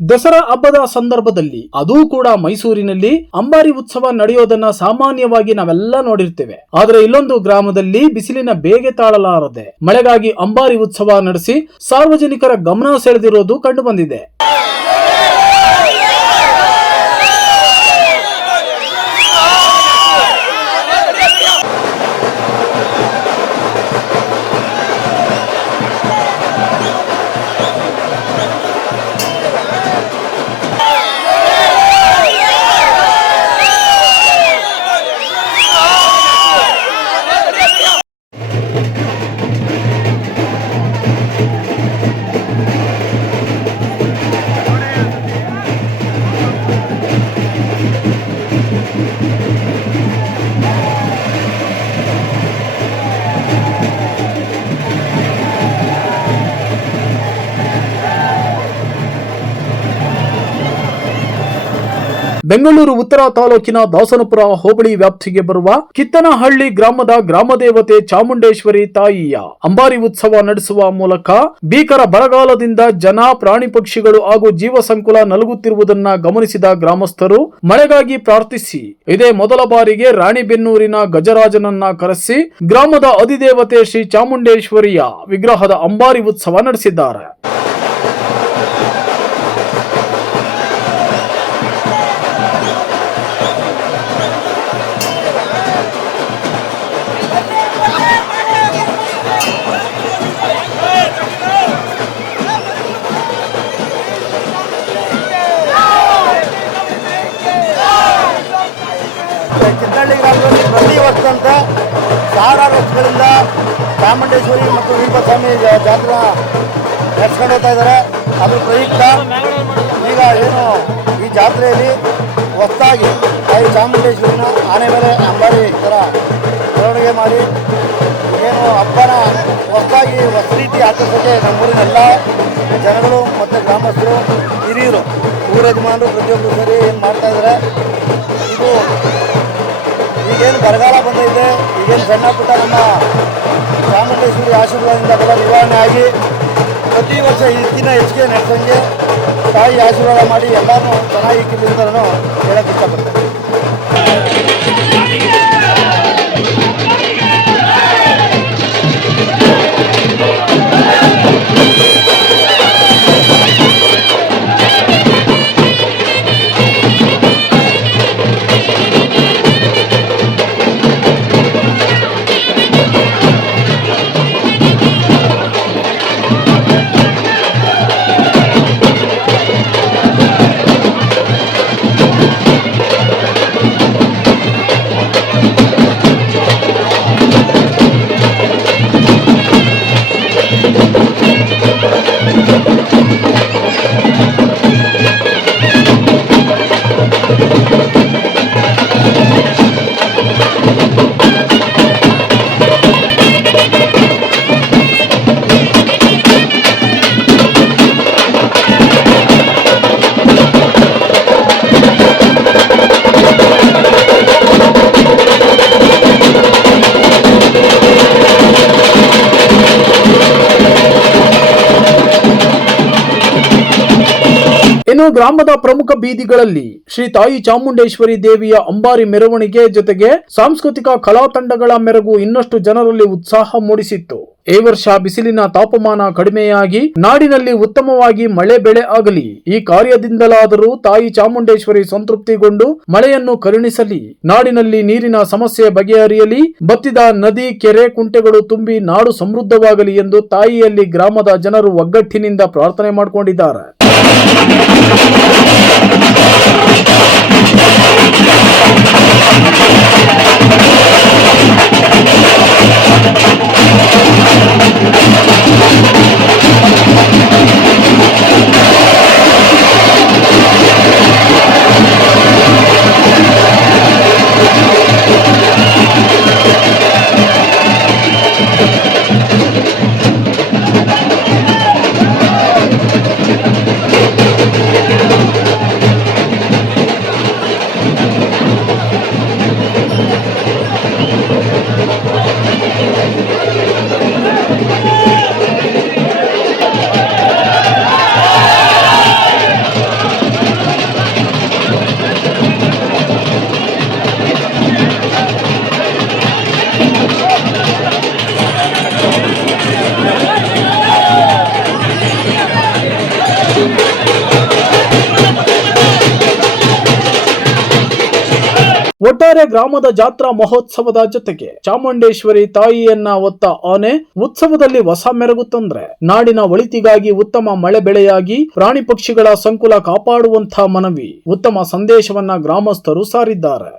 ದಸರಾ ಹಬ್ಬದ ಸಂದರ್ಭದಲ್ಲಿ ಅದೂ ಕೂಡ ಮೈಸೂರಿನಲ್ಲಿ ಅಂಬಾರಿ ಉತ್ಸವ ನಡೆಯೋದನ್ನ ಸಾಮಾನ್ಯವಾಗಿ ನಾವೆಲ್ಲ ನೋಡಿರ್ತೇವೆ. ಆದ್ರೆ ಇಲ್ಲೊಂದು ಗ್ರಾಮದಲ್ಲಿ ಬಿಸಿಲಿನ ಬೇಗೆ ತಾಳಲಾರದೆ ಮಳೆಗಾಗಿ ಅಂಬಾರಿ ಉತ್ಸವ ನಡೆಸಿ ಸಾರ್ವಜನಿಕರ ಗಮನ ಸೆಳೆದಿರೋದು ಕಂಡುಬಂದಿದೆ ಬೆಂಗಳೂರು ಉತ್ತರ ತಾಲೂಕಿನ ದಾಸನಪುರ ಹೋಬಳಿ ವ್ಯಾಪ್ತಿಗೆ ಬರುವ ಕಿತ್ತನಹಳ್ಳಿ ಗ್ರಾಮದ ಗ್ರಾಮದೇವತೆ ಚಾಮುಂಡೇಶ್ವರಿ ತಾಯಿಯ ಅಂಬಾರಿ ಉತ್ಸವ ನಡೆಸುವ ಮೂಲಕ ಭೀಕರ ಬರಗಾಲದಿಂದ ಜನ, ಪ್ರಾಣಿ ಪಕ್ಷಿಗಳು ಹಾಗೂ ಜೀವ ಸಂಕುಲ ನಲುಗುತ್ತಿರುವುದನ್ನ ಗಮನಿಸಿದ ಗ್ರಾಮಸ್ಥರು ಮಳೆಗಾಗಿ ಪ್ರಾರ್ಥಿಸಿ. ಇದೇ ಮೊದಲ ಬಾರಿಗೆ ರಾಣಿಬೆನ್ನೂರಿನ ಗಜರಾಜನನ್ನ ಕರೆಸಿ ಗ್ರಾಮದ ಅಧಿದೇವತೆ ಶ್ರೀ ಚಾಮುಂಡೇಶ್ವರಿಯ ವಿಗ್ರಹದ ಅಂಬಾರಿ ಉತ್ಸವ ನಡೆಸಿದ್ದಾರೆ. ವರ್ಷದಂತೆ ಸಾವಿರಾರು ವರ್ಷಗಳಿಂದ ಚಾಮುಂಡೇಶ್ವರಿ ಮತ್ತು ವೀರಭದ್ರಸ್ವಾಮಿ ಜಾತ್ರೆ ನಡೆಸ್ಕೊಂಡು ಹೋಗ್ತಾ ಇದ್ದಾರೆ. ಅದ್ರ ಪ್ರಯುಕ್ತ. ಈಗ ಏನು ಈ ಜಾತ್ರೆಯಲ್ಲಿ ಹೊಸದಾಗಿ ತಾಯಿ ಚಾಮುಂಡೇಶ್ವರಿನ ಆನೆ ಮೇಲೆ ಅಂಬಾರಿ ಥರ ಮೆರವಣಿಗೆ ಮಾಡಿ, ಏನು ಹಬ್ಬನ ಹೊಸದಾಗಿ ಹೊಸ ರೀತಿ ಆಚರಿಸೋಕ್ಕೆ ನಮ್ಮೂರಿನ ಎಲ್ಲ ಜನಗಳು ಮತ್ತು ಗ್ರಾಮಸ್ಥರು, ಹಿರಿಯರು, ಊರ ಯಜಮಾನರು ಪ್ರತಿಯೊಬ್ಬರು ಸರಿ ಏನು ಮಾಡ್ತಾ ಇದ್ದಾರೆ. ಇದು ಈಗೇನು ಬರಗಾಲ ಬಂದೈತೆ, ಈಗೇನು ಸಣ್ಣ ಪುಟ್ಟ ನಮ್ಮ ಚಾಮುಂಡೇಶ್ವರಿ ಆಶೀರ್ವಾದದಿಂದ ಕೂಡ ನಿವಾರಣೆ ಆಗಿ ಪ್ರತಿ ವರ್ಷ ಇದಕ್ಕಿಂತ ಹೆಚ್ಚಿಗೆ ನಡೆಸಂಗೆ ತಾಯಿ ಆಶೀರ್ವಾದ ಮಾಡಿ ಎಲ್ಲರೂ ಚೆನ್ನಾಗಿ ಇಕ್ಕಿದ್ದು ಅಂತ ನಾನು ಹೇಳಕ್ಕೆ ಇಷ್ಟಪಡ್ತೇನೆ. ಇನ್ನು ಗ್ರಾಮದ ಪ್ರಮುಖ ಬೀದಿಗಳಲ್ಲಿ ಶ್ರೀ ತಾಯಿ ಚಾಮುಂಡೇಶ್ವರಿ ದೇವಿಯ ಅಂಬಾರಿ ಮೆರವಣಿಗೆ ಜೊತೆಗೆ ಸಾಂಸ್ಕೃತಿಕ ಕಲಾ ತಂಡಗಳ ಮೆರಗು ಇನ್ನಷ್ಟು ಜನರಲ್ಲಿ ಉತ್ಸಾಹ ಮೂಡಿಸಿತ್ತು. ಈ ವರ್ಷ ಬಿಸಿಲಿನ ತಾಪಮಾನ ಕಡಿಮೆಯಾಗಿ ನಾಡಿನಲ್ಲಿ ಉತ್ತಮವಾಗಿ ಮಳೆ ಬೆಳೆ ಆಗಲಿ, ಈ ಕಾರ್ಯದಿಂದಲಾದರೂ ತಾಯಿ ಚಾಮುಂಡೇಶ್ವರಿ ಸಂತೃಪ್ತಿಗೊಂಡು ಮಳೆಯನ್ನು ಕರುಣಿಸಲಿ. ನಾಡಿನಲ್ಲಿ ನೀರಿನ ಸಮಸ್ಯೆ ಬಗೆಹರಿಯಲಿ, ಬತ್ತಿದ ನದಿ, ಕೆರೆ, ಕುಂಟೆಗಳು ತುಂಬಿ ನಾಡು ಸಮೃದ್ಧವಾಗಲಿ ಎಂದು ತಾಯಿಯಲ್ಲಿ ಗ್ರಾಮದ ಜನರು ಒಗ್ಗಟ್ಟಿನಿಂದ ಪ್ರಾರ್ಥನೆ ಮಾಡಿಕೊಂಡಿದ್ದಾರೆ.「なんでだろう」「なんでだろう」「なんでだろう」「なんでだろう」「なんでだろう」ಒಟ್ಟಾರೆ ಗ್ರಾಮದ ಜಾತ್ರಾ ಮಹೋತ್ಸವದ ಜೊತೆಗೆ ಚಾಮುಂಡೇಶ್ವರಿ ತಾಯಿಯನ್ನ ಒತ್ತ ಆನೆ ಉತ್ಸವದಲ್ಲಿ ಹೊಸ ಮೆರಗು ತಂದ್ರೆ ನಾಡಿನ ಒಳಿತಿಗಾಗಿ ಉತ್ತಮ ಮಳೆ ಬೆಳೆಯಾಗಿ ಪ್ರಾಣಿ ಪಕ್ಷಿಗಳ ಸಂಕುಲ ಕಾಪಾಡುವಂತಹ ಮನವಿ ಉತ್ತಮ ಸಂದೇಶವನ್ನ ಗ್ರಾಮಸ್ಥರು ಸಾರಿದ್ದಾರೆ.